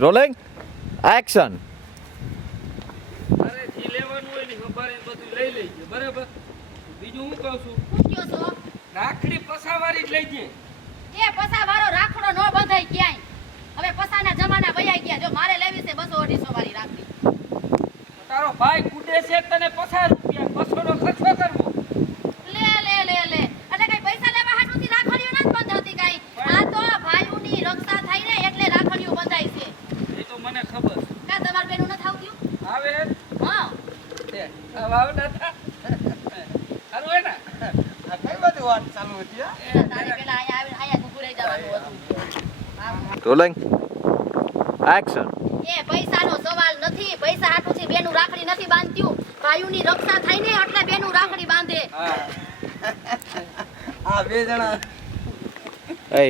Rolling action. અરે જી લેવાનું હોય ને ખબર બધું લઈ લેજે બરાબર. બીજું હું કહું છું શું કયો છો? રાખડી પસાવારી જ લેજે. એ પસાવાળો રાખડો ન બંધાય ક્યાંય. હવે પસાના જમાના વયા ગયા. જો મારે લેવી છે 200-250 વાળી રાખડી. તારો ભાઈ કુડે છે તને 50 રૂપિયા 200 નો ખર્ચો કરવો. લે લે લે લે. એટલે કઈ પૈસા લેવા હાટુથી રાખડીઓ નથી બંધાતી કાઈ. આ તો ભાઈઓની રક્ષા થાય ને એટલે રાખડીઓ બંધાય છે. એ તો મને ખબર કા તમાર બેનું ન થાવતું? આવે હા. તે આવ ના થા હારું હે ને આ કઈ બધી વાત ચાલુ હતી હે? તારે પેલા આયા ઊભું રહી જવાનું હતું. Rolling action. એ પૈસાનો સવાલ નથી. પૈસા હાટુથી બેનું રાખડી નથી બાંધ્યું. ભાઈઓની રક્ષા થાય ને એટલે બેનું રાખડી બાંધે. હા આ બે જણા એ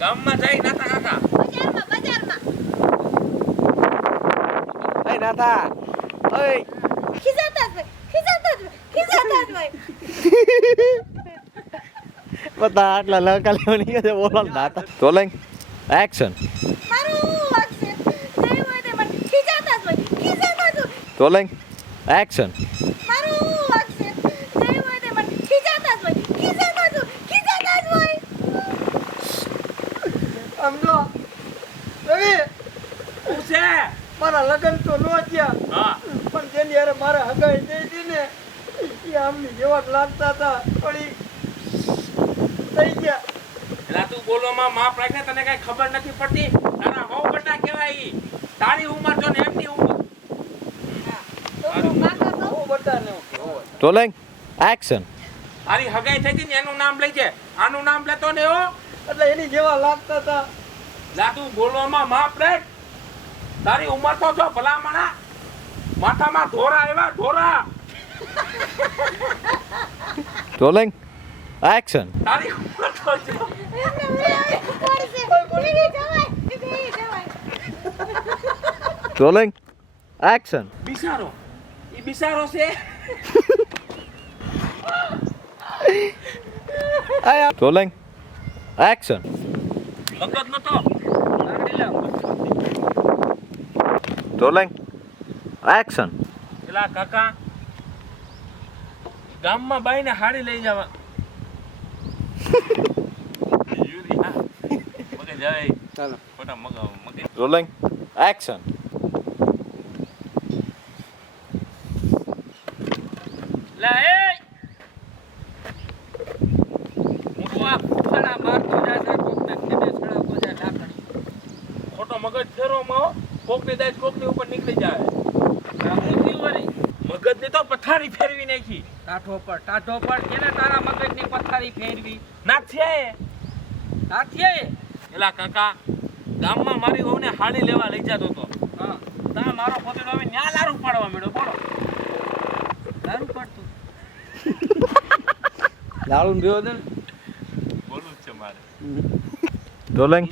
ગામમાં જઈ નાતા કાકા બજારમાં એ નાથા ઓય ખિજાતા જ ભાઈ. બતા આટલા લડકા લેવાની કે બોલો નાથા. Rolling action. મારું વાક છે. જઈ હોય તે મને ખિજાતા જ ભાઈ. Rolling action. મારું વાક છે. જઈ હોય તે મને ખિજાતા જ ભાઈ. સમજો રવિ હું છે મારા લગ્ન તો નો થયા હા પણ જેની હારે મારે હગાઈ થઈ હતી ને એ આમની જેવા જ લાગતા હતા થોડી થઈ ગયા. એલા તું બોલવામાં માપ રાખ ને તને કઈ ખબર નથી પડતી. તારા હો બટા કહેવાય ઈ. તારી ઉંમર જો ને એમની ઉંમર. હું બધાને હું કહું. Rolling action. તારી હગાઈ થઈ હતી ને એનું નામ લેજે. આનું નામ લેતો ને હો. એટલે એની જેવા લાગતા હતા. લા તું બોલવામાં માપ રાખ. તારી ઉંમર તો જો ભલામણા માથામાં ધોરા એવા ધોરા. Rolling action. તારી ઉંમર તો જો રોલિંગ એક્શન. બિસારો. ઈ બિસારો છે. Rolling action. મગજ નતો. રાખડી લાવ. Rolling action. એલા કાકા ગામમાં બાઈને હાડી લઈ જવા. યુરિયા. મગજ જાય. ચાલો ખોટા મગજ. Rolling action. લા એ હું આ ફાડા મારતો જાય છે કોકને ખેબે છડાવતો જાય લાકડી. ખોટો મગજ ફેરો માં કોકની દાય કોકની ઉપર નીકળી જાય. હું થયું વળી મગજની તો પથારી ફેરવી નાખી. ટાઢો પર કેને તારા મગજની પથારી ફેરવી નાથીએ એલા કાકા ગામમાં મારી વહુને હાડી લેવા લઈ જતો તો હા તા મારો પોતેડો હવે ન્યા લારું પાડવા મળ્યો બોલો લારું પાડતું લાડુ રહ્યો ને બોલું જ છે મારે રોલિંગ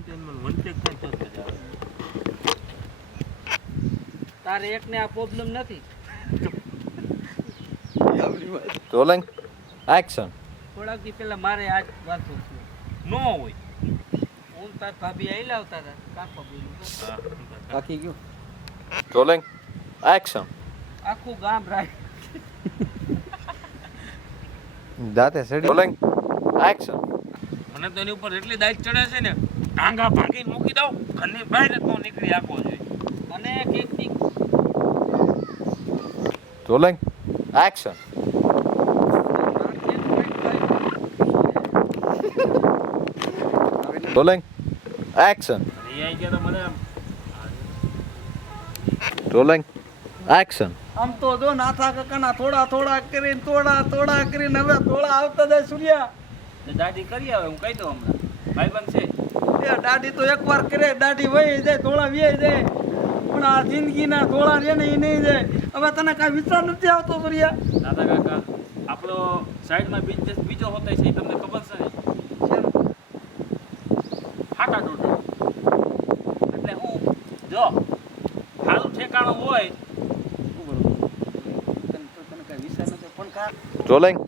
તારે એકને આ પ્રોબ્લેમ નથી રોલિંગ એક્શન. થોડાક દી પહેલા મારે આજ વાત નો હોય હું તાર ભાભી આઈ લાવતા હતા કાપા બોલું બાકી ગયું રોલિંગ એક્શન. આખું ગામ રાય દાતે સડી. Rolling action. મને તો એની ઉપર એટલી દાઈત ચડે છે ને ટાંગા ભાંગીને મૂકી દઉં ઘરની બહાર જ ન નીકળી આપવો જોઈએ અને cake rolling action. Rolling action. Rolling action. આમ તો જો નાથા કાકાના થોડા કરીને થોડા કરીને હવે થોડા આવતા જાય સૂર્યા. દાદી કરી આવે હું કહી દઉં હમણાં ભાઈબંધ છે એ દાઢી તો એકવાર કરે દાઢી વહી જાય થોડા વ્યાય જાય પણ આ જિંદગીના થોડા રે ને એ નહીં જાય. હવે તને કાંઈ વિચાર નથી આવતો સૂર્યા? દાદા કાકા આપણો સાઈડમાં બિઝનેસ બીજો હોતો છે એ તમને ખબર છે ને ફાટા ડોટો એટલે હું જો સારું ઠેકાણું હોય તને કાંઈ વિચાર નથી પણ કા રોલિંગ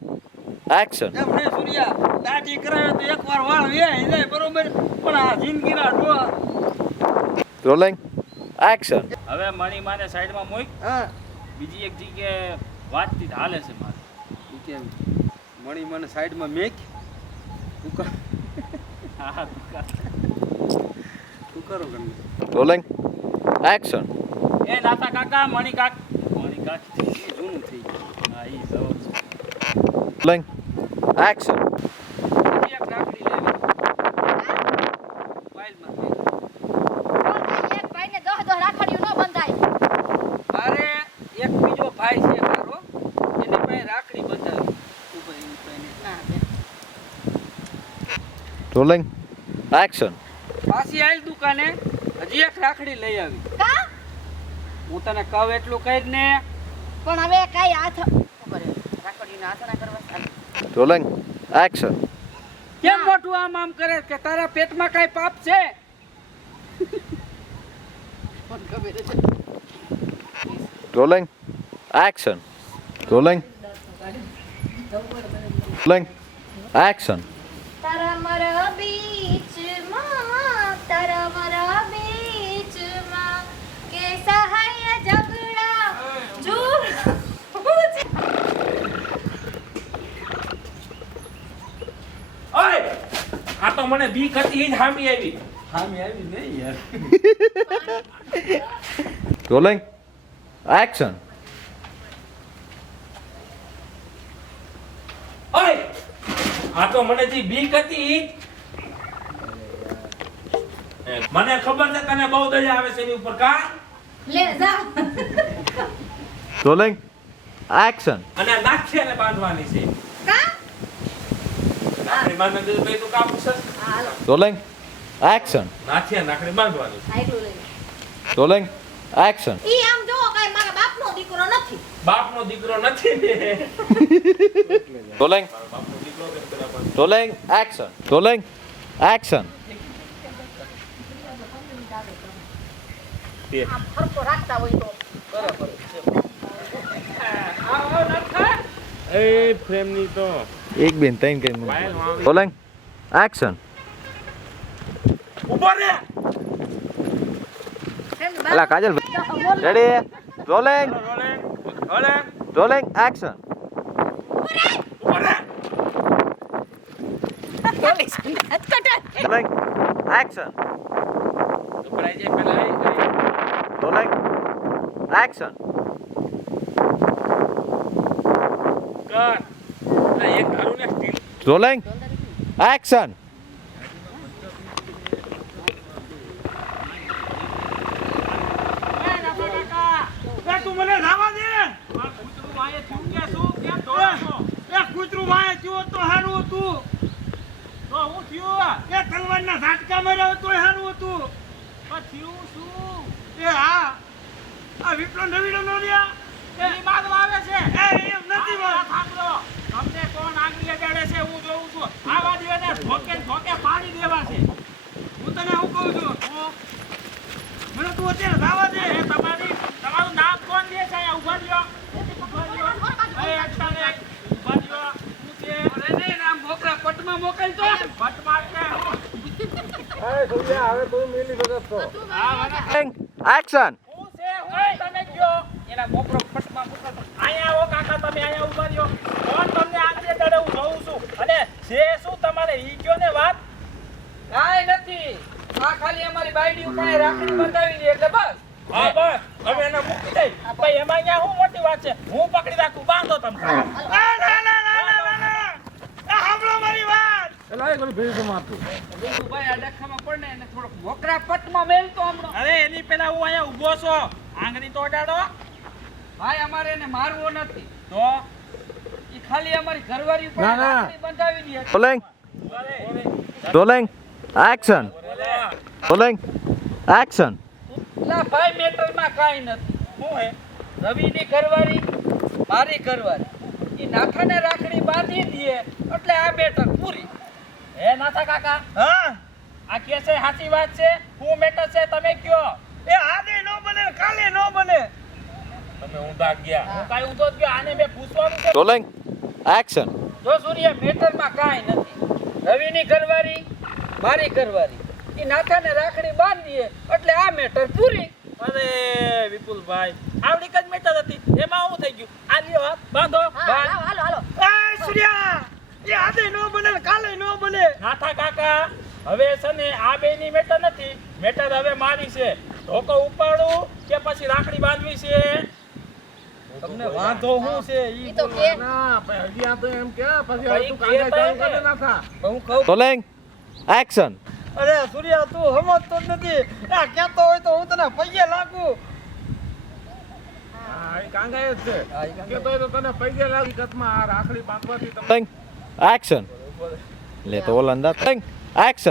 એક્શન એમ નહીં સૂર્યા, દાઢી કરાવે તો એકવાર વાળ વ્યાય જાય બરોબર, પણ આ જિંદગીના ડોહા. રોલિંગ એક્શન હવે મારી માને સાઈડમાં મૂક, હા બીજી એક જગ્યાએ વાતચીત હાલે છે મારે. ઈ કેમ મણી મને સાઈડમાં મેક તું કર હા હા તું કર. તું કરો ગમે. રોલિંગ એક્શન એ નાતા કાકા મણી કાક ઈ જૂનું થઈ ગયું. હા ઈ જવો છે. રોલિંગ એક્શન બીજી એક રાખડી લેવી. મોબાઈલમાં મેક. એક ભાઈને 10 રાખડીઓ ન બંધાય. મારે એક બીજો ભાઈ છે મારો, એની પાસે રાખડી બંધાવી. તું ભાઈ એની પાસે ના બેન. રોલિંગ એક્શન પાછી આઈ દુકાને હજી એક રાખડી લઈ આવી. કા હું તને કહું એટલું કહી જ ને. પણ હવે કાઈ હાથ કરે રાખડીના હાથ ના કરવા ચાલે. રોલિંગ એક્શન કેમ મોટું આમ કરે કે તારા પેટમાં કાંઈ પાપ છે? પણ ખબર છે. Rolling action rolling rolling action તારા મારા બીચમાં કે સહાય ઝઘડા જૂર ઓય આ તો મને બીક હતી ઈ જ હામી આવી. હામી આવી નહીં યાર. રોલિંગ એક્શન ઓય આ તો મને જે બીક હતી ઈ જ. મને ખબર છે તને બહુ દયા આવે છે એની ઉપર કા. લે જા રોલિંગ એક્શન અને નાખીને બાંધવાની છે. કા નાખડી બાંધવા દીધું તો એ તું કામ છે. હાલો રોલિંગ એક્શન નાખડી બાંધવાની. આટલું લઈ રોલિંગ એક્શન ઈ આમ જો કાઈ મારા બાપનો દીકરો નથી. બાપનો દીકરો નથી ને. રોલિંગ બાપનો દીકરો કેમ બરાબર. રોલિંગ એક્શન રોલિંગ એક્શન આમ ફરકો રાખતા હોય તો બરાબર છે. આવો નખા. એ ફ્રેમ ની તો એક બેન ત્રણ કરી રોલિંગ એક્શન ઉભો રે. અલા કાજલ રેડી રોલિંગ ઓલે રોલિંગ એક્શન ઉભો રે. રોલિંગ એક્શન ગભરાઈ જાય પેલા એ રોલિંગ એક્શન કર. આ એક ધારું ને સ્ટીલ. રોલિંગ એક્શન તું મને લાવા દે. કૂતરું વાયે થયું કે શું કેમ દોડો છો? એ કૂતરું વાય થયું તો સારું હતું. તો હું થયું એ તલવારના ઝાટકા માર્યા હોત તોય સારું હતું. પણ થયું શું? એ હા આ વિપ્લવ નવીડો નો રહ્યા. એની માગવા આવે છે. એ એમ નથી વાત. સાંભળો, તમને કોણ આંગળી અડાડે છે હું જોઉં છું. આવા દિવસે ધોકે ને ધોકે પાડી દેવા છે. હું તને શું કહું છું, હું મને તું અત્યારે લાવા દે. એ તમારું નામ કોણ દે છે અહીંયા ઉભા રહ્યો. એ અચ્છા ને ઉભા રહ્યો. શું છે? અરે નહીં આમ મોકરા પટમાં મોકલ તો. ભટ મારશે. હા, મને રોલિંગ એક્શન શું છે? હું તમે કયો. એના મોકરો પટમાં મૂકો તો. અહીંયા આવો કાકા, તમે અહીંયા ઉભા રહ્યો. કોણ તમને આંગળી અડાડે હું જોઉં છું. અને છે શું તમારે ઈ કયો ને વાત. કાંઈ નથી. આ ખાલી અમારી બાયડી ઉપર રાખડી બંધાવી દે એટલે બસ. હા બસ હવે એને મૂકી દઈ. ભાઈ એમાં અહીંયા શું મોટી વાત છે. હું પકડી રાખું, બાંધો તમે. ના ના ના ના ના ના. આ સાંભળો મારી વાત. ભાઈ આ ડખામાં પડ ને એને થોડોક મોકરા પટમાં મેલતો હમણાં. અરે એની પેલા હું અહીંયા ઊભો છો. આંગળી તો અડાડો. ભાઈ અમારે એને મારવો નથી. તો ઈ ખાલી અમારી ઘરવાળી ઉપર રાખડી બંધાવી દે. રોલિંગ અરે, રોલિંગ એક્શન બોલા. રોલિંગ એક્શન ના ભાઈ મેટરમાં કાંઈ નથી. શું હે? રવિની ઘરવાળી મારી ઘરવાળી ઈ નાથાને રાખડી બાંધી દે એટલે આ મેટર પૂરી. હે નાથા કાકા, હા આ કે છે સાચી વાત છે? શું મેટર છે તમે કયો. એ આજે નો બને કાલે નો બને. તમે ઊંધા ગયા. હું કાંઈ ઊંધો જ ગયો. આને મેં પૂછવાનું છે. રોલિંગ એક્શન જો સૂર્ય મેટરમાં કાંઈ નથી. રવિની ઘરવાળી મારી ઘરવાળી એ નાથાને રાખડી બાંધીએ એટલે આ મેટર પૂરી. અરે વિપુલભાઈ આવડી કજ મેટર હતી એમાં શું થઈ ગયું? આ લ્યો હાથ બાંધો. હા, હાલો હાલો હાલો. એ સૂર્યા એ આજે નો બને ને કાલે નો બને. નાથા કાકા હવે છે ને આ બેની મેટર નથી, મેટર હવે મારી છે. ધોકો ઉપાડું કે પછી રાખડી બાંધવી છે? તમને વાંધો શું છે ઈ તો કે હું કહું રોલિંગ એક્શન. અરે સૂર્યા તું સમજતો જ નથી. આ કહેતો હોય તો હું તને પૈયે લાગુ. Rolling action. લે તો ઓલા અંદર રોલિંગ એક્શન.